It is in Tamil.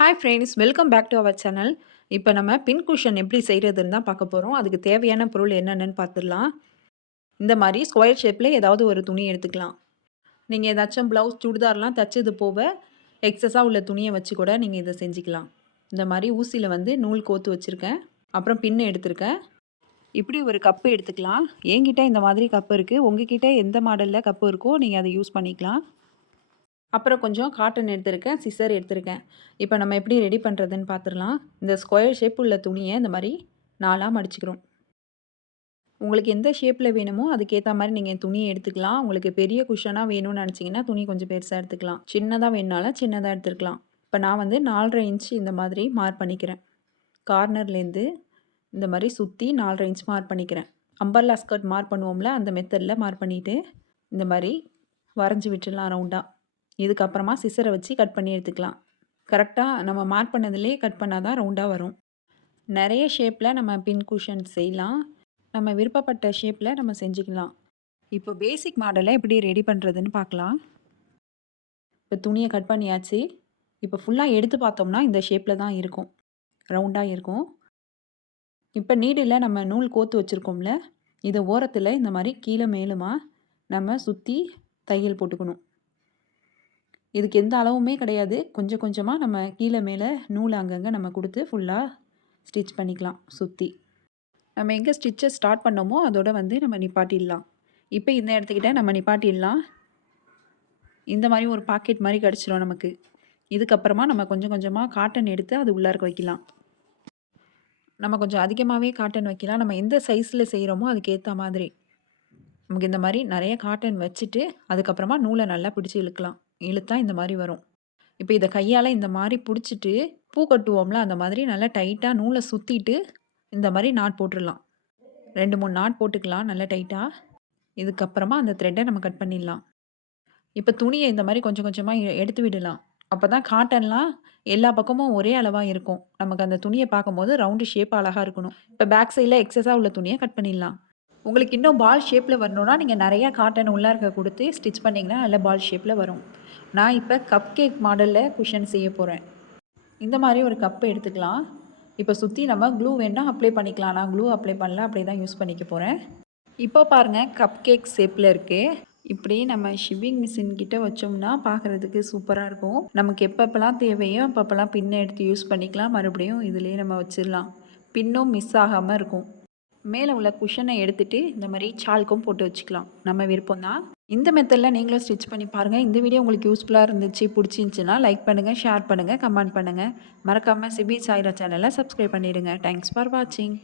Hi friends, welcome back to our channel. இப்போ நம்ம பின் குஷன் எப்படி செய்கிறதுன்னு தான் பார்க்க போகிறோம். அதுக்கு தேவையான பொருள் என்னென்னு பார்த்துடலாம். இந்த மாதிரி ஸ்கொயர் ஷேப்பில் ஏதாவது ஒரு துணி எடுத்துக்கலாம். நீங்கள் ஏதாச்சும் ப்ளவுஸ் சுடிதார்லாம் தைச்சது போக எக்ஸஸாக உள்ள துணியை வச்சு கூட நீங்கள் இதை செஞ்சுக்கலாம். இந்த மாதிரி ஊசியில் வந்து நூல் கோத்து வச்சுருக்கேன். அப்புறம் பின்னு எடுத்திருக்கேன். இப்படி ஒரு கப்பு எடுத்துக்கலாம். என்கிட்ட இந்த மாதிரி கப்பு இருக்குது. உங்ககிட்ட எந்த மாடலில் கப்பு இருக்கோ நீங்கள் அதை யூஸ் பண்ணிக்கலாம். அப்புறம் கொஞ்சம் காட்டன் எடுத்திருக்கேன், சிசர் எடுத்திருக்கேன். இப்போ நம்ம எப்படி ரெடி பண்ணுறதுன்னு பார்த்துடலாம். இந்த ஸ்கொயர் ஷேப் உள்ள துணியை இந்த மாதிரி 4ஆக மடிச்சுக்கிறோம். உங்களுக்கு எந்த ஷேப்பில் வேணுமோ அதுக்கேற்ற மாதிரி நீங்கள் துணியை எடுத்துக்கலாம். உங்களுக்கு பெரிய குஷனாக வேணும்னு நினச்சிங்கன்னா துணி கொஞ்சம் பெருசாக எடுத்துக்கலாம். சின்னதாக வேணுனாலும் சின்னதாக எடுத்துக்கலாம். இப்போ நான் வந்து 4.5 இன்ச்சு இந்த மாதிரி மார்க் பண்ணிக்கிறேன். கார்னர்லேருந்து இந்த மாதிரி சுற்றி 4.5 இன்ச் மார்க் பண்ணிக்கிறேன். அம்பர்லா ஸ்கர்ட் மார்க் பண்ணுவோம்ல, அந்த மெத்தடில் மார்க் பண்ணிவிட்டு இந்த மாதிரி வரைஞ்சி விட்டுடலாம் ரவுண்டாக. இதுக்கப்புறமா சிசரை வச்சு கட் பண்ணி எடுத்துக்கலாம். கரெக்டாக நம்ம மார்க் பண்ணதுலேயே கட் பண்ணால் தான் ரவுண்டாக வரும். நிறைய ஷேப்பில் நம்ம பின் குஷன் செய்யலாம். நம்ம விருப்பப்பட்ட ஷேப்பில் நம்ம செஞ்சுக்கலாம். இப்போ பேசிக் மாடலை எப்படி ரெடி பண்ணுறதுன்னு பார்க்கலாம். இப்போ துணியை கட் பண்ணியாச்சு. இப்போ ஃபுல்லாக எடுத்து பார்த்தோம்னா இந்த ஷேப்பில் தான் இருக்கும், ரவுண்டாக இருக்கும். இப்போ நீடில் நம்ம நூல் கோத்து வச்சுருக்கோம்ல, இது ஓரத்தில் இந்த மாதிரி கீழே மேலுமா நம்ம சுற்றி தையல் போட்டுக்கணும். இதுக்கு எந்த அளவுமே கிடையாது. கொஞ்சம் கொஞ்சமாக நம்ம கீழே மேலே நூல் அங்கங்கே நம்ம கொடுத்து ஃபுல்லாக ஸ்டிச் பண்ணிக்கலாம். சுற்றி நம்ம எங்கே ஸ்டிச்சை ஸ்டார்ட் பண்ணோமோ அதோட வந்து நம்ம நிப்பாட்டிடலாம். இப்போ இந்த இடத்துக்கிட்ட நம்ம நிப்பாட்டிடலாம். இந்த மாதிரி ஒரு பாக்கெட் மாதிரி கிடச்சிரும் நமக்கு. இதுக்கப்புறமா நம்ம கொஞ்சம் கொஞ்சமாக காட்டன் எடுத்து அது உள்ளார்க்க வைக்கலாம். நம்ம கொஞ்சம் அதிகமாகவே காட்டன் வைக்கலாம். நம்ம எந்த சைஸில் செய்கிறோமோ அதுக்கேற்ற மாதிரி நமக்கு இந்த மாதிரி நிறைய காட்டன் வச்சுட்டு அதுக்கப்புறமா நூலை நல்லா பிடிச்சி இழுக்கலாம். இழுத்தா இந்த மாதிரி வரும். இப்போ இதை கையால் இந்த மாதிரி பிடிச்சிட்டு பூ கட்டுவோம்ல, அந்த மாதிரி நல்லா டைட்டாக நூலை சுற்றிட்டு இந்த மாதிரி நாட் போட்டுடலாம். 2-3 நாட் போட்டுக்கலாம் நல்லா டைட்டாக. இதுக்கப்புறமா அந்த த்ரெட்டை நம்ம கட் பண்ணிடலாம். இப்போ துணியை இந்த மாதிரி கொஞ்சம் கொஞ்சமாக எடுத்து விடலாம். அப்போ தான் காட்டன்லாம் எல்லா பக்கமும் ஒரே அளவாக இருக்கும். நமக்கு அந்த துணியை பார்க்கும்போது ரவுண்டு ஷேப் அழகாக இருக்கணும். இப்போ பேக் சைடில் எக்ஸஸாக உள்ள துணியை கட் பண்ணிடலாம். உங்களுக்கு இன்னும் பால் ஷேப்பில் வரணுன்னா நீங்கள் நிறையா காட்டன் உள்ளார்க்க கொடுத்து ஸ்டிச் பண்ணிங்கன்னா நல்ல பால் ஷேப்பில் வரும். நான் இப்போ கப் கேக் மாடலில் குஷன் செய்ய போகிறேன். இந்த மாதிரி ஒரு கப்பு எடுத்துக்கலாம். இப்போ சுற்றி நம்ம க்ளூ வேணால் அப்ளை பண்ணிக்கலாம். நான் க்ளூ அப்ளை பண்ணல, அப்படியே தான் யூஸ் பண்ணிக்க போகிறேன். இப்போ பாருங்கள், கப் கேக் ஷேப்பில் இருக்குது. இப்படி நம்ம ஷிப்பிங் மிஷின் கிட்ட வச்சோம்னா பார்க்குறதுக்கு சூப்பராக இருக்கும். நமக்கு எப்பப்பெல்லாம் தேவையோ அப்பப்பெல்லாம் பின்னை எடுத்து யூஸ் பண்ணிக்கலாம். மறுபடியும் இதுலேயே நம்ம வச்சிடலாம். பின்னும் மிஸ் ஆகாமல் இருக்கும். மேலே உள்ள குஷனை எடுத்துகிட்டு இந்த மாதிரி சால்க்கும் போட்டு வச்சுக்கலாம். நம்ம விருப்பம் தான். இந்த மெத்தடில் நீங்களும் ஸ்டிச் பண்ணி பாருங்கள். இந்த வீடியோ உங்களுக்கு யூஸ்ஃபுல்லாக இருந்துச்சு, பிடிச்சிருந்துச்சின்னா லைக் பண்ணுங்கள், ஷேர் பண்ணுங்கள், கமெண்ட் பண்ணுங்கள். மறக்காமல் சிபி சாய்ரா சேனலை சப்ஸ்கிரைப் பண்ணிவிடுங்க. தேங்க்ஸ் ஃபார் வாட்சிங்.